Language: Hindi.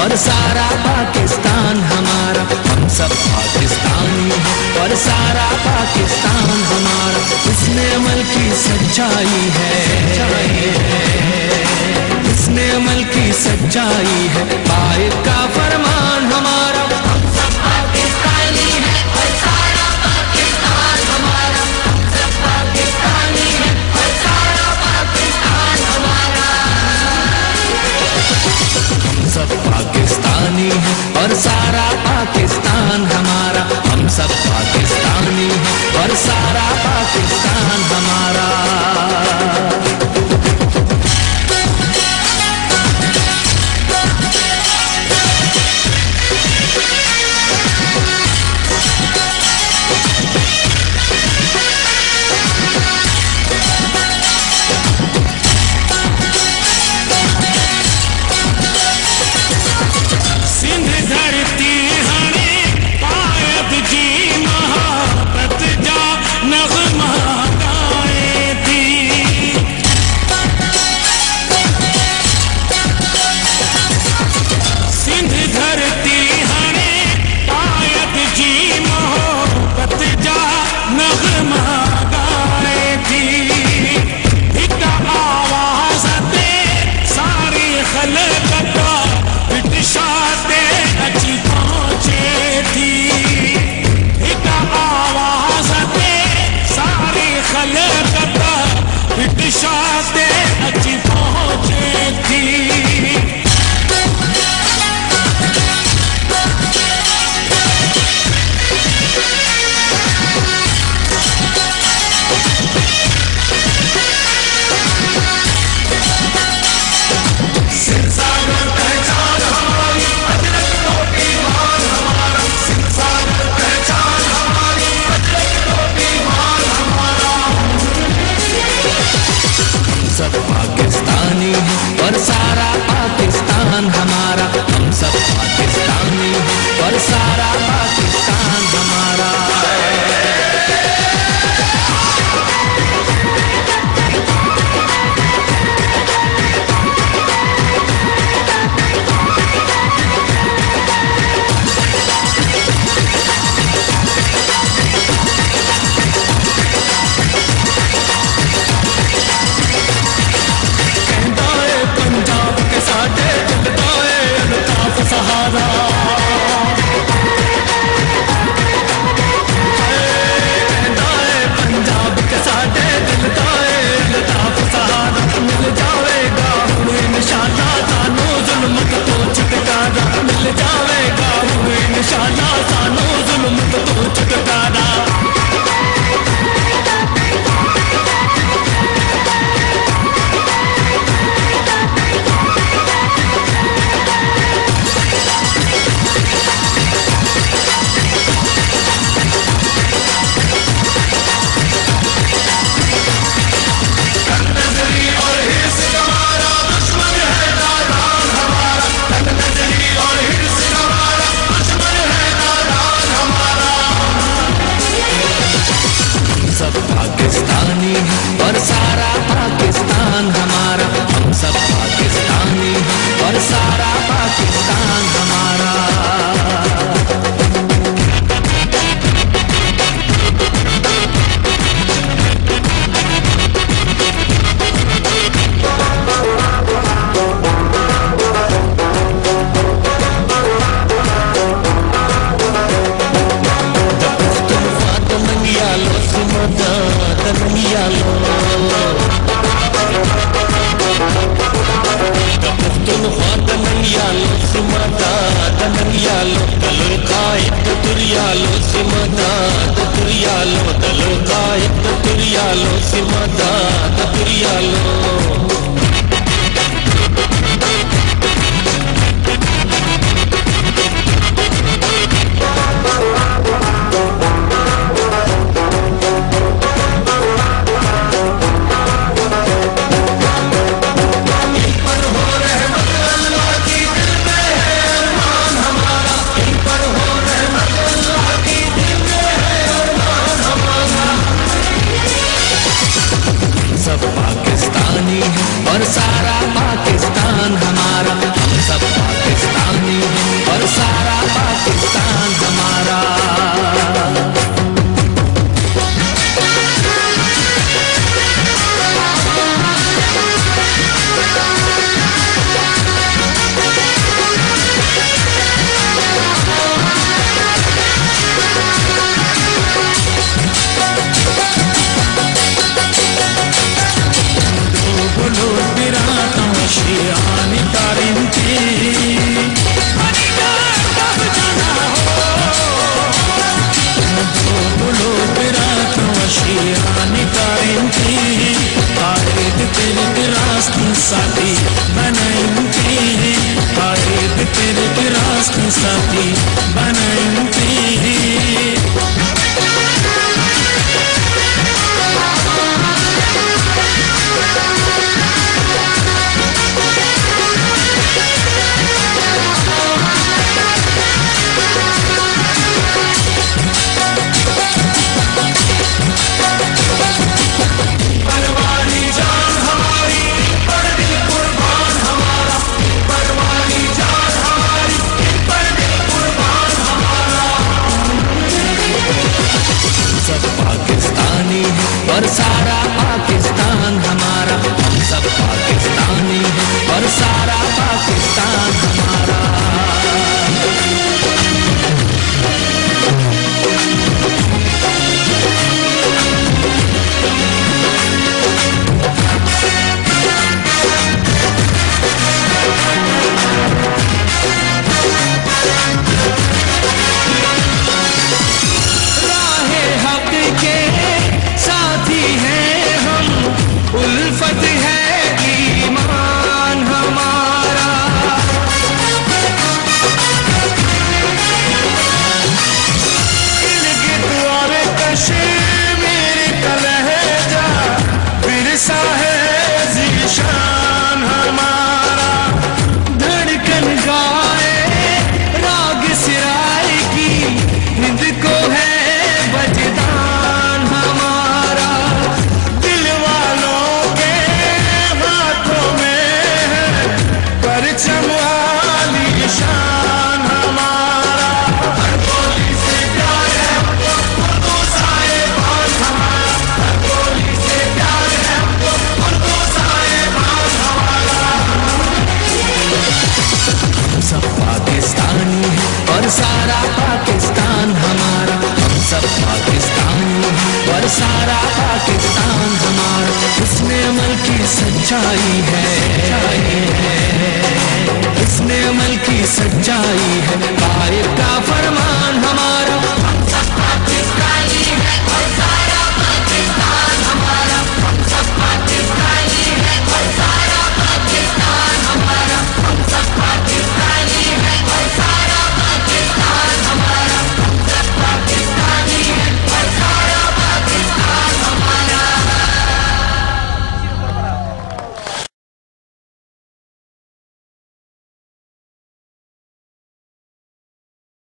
और सारा पाकिस्तान हमारा, हम सब पाकिस्तानी हैं और सारा पाकिस्तान हमारा। इसने अमल की सच्चाई है, इसने अमल की सच्चाई है, कायद का फरमान हमारा। हम सब पाकिस्तानी हैं और सारा पाकिस्तान हमारा, हम सब पाकिस्तानी हैं और सारा पाकिस्तान हमारा। हम सब पाकिस्तानी हैं और सारा पाकिस्तान हमारा, हम सब पाकिस्तानी हैं और सारा पाकिस्तान हमारा। सब पाकिस्तानी हैं और सारा पाकिस्तान हमारा, हम सब पाकिस्तानी हैं और सारा पाकिस्तान हमारा। सहारा पंजाब के साढ़े दिल का अल्ताफ सहारा, मिल जाएगा इंशाअल्लाह सानू जुल्मत तो छुटकारा, मिल जाएगा इंशाअल्लाह सानू जुल्मत तो छुटकारा। सब पाकिस्तानी हैं और सारा पाकिस्तान हमारा, हम सब पाकिस्तानी हैं और सारा पाकिस्तान हमारा। सब पाकिस्तानी हैं गारंटी कब जाना हो बोलो तेरा तो आशियाने गारंटी आएद तेरे रास्ते साथी बनाएंगे आएद तेरे रास्ते साथी बनाएंगे और सारा पाकिस्तान हमारा हम सब पाकिस्तानी हैं और सारा पाकिस्तान हमारा राहे हक के साथी हैं हम उल्फत है ईमान हमारा गिलगित और कश्मीर का लहजा विरसा है ज़ीशान हमारा धड़कन गाए राग सिराय की हिंद को है बलिदान हमारा दिल वालों के हाथों में है परचम वाली शान हमारा हर गोली से प्यार है उनको साहिबान हमारा हर गोली से प्यार है उनको साहिबान हमारा हम सब पाकिस्तानी हैं और सारा पाकिस्तान हमारा हम सब पाकिस्तानी हैं और सारा पाकिस्तान हमारा उसमें अमल की सच्चाई है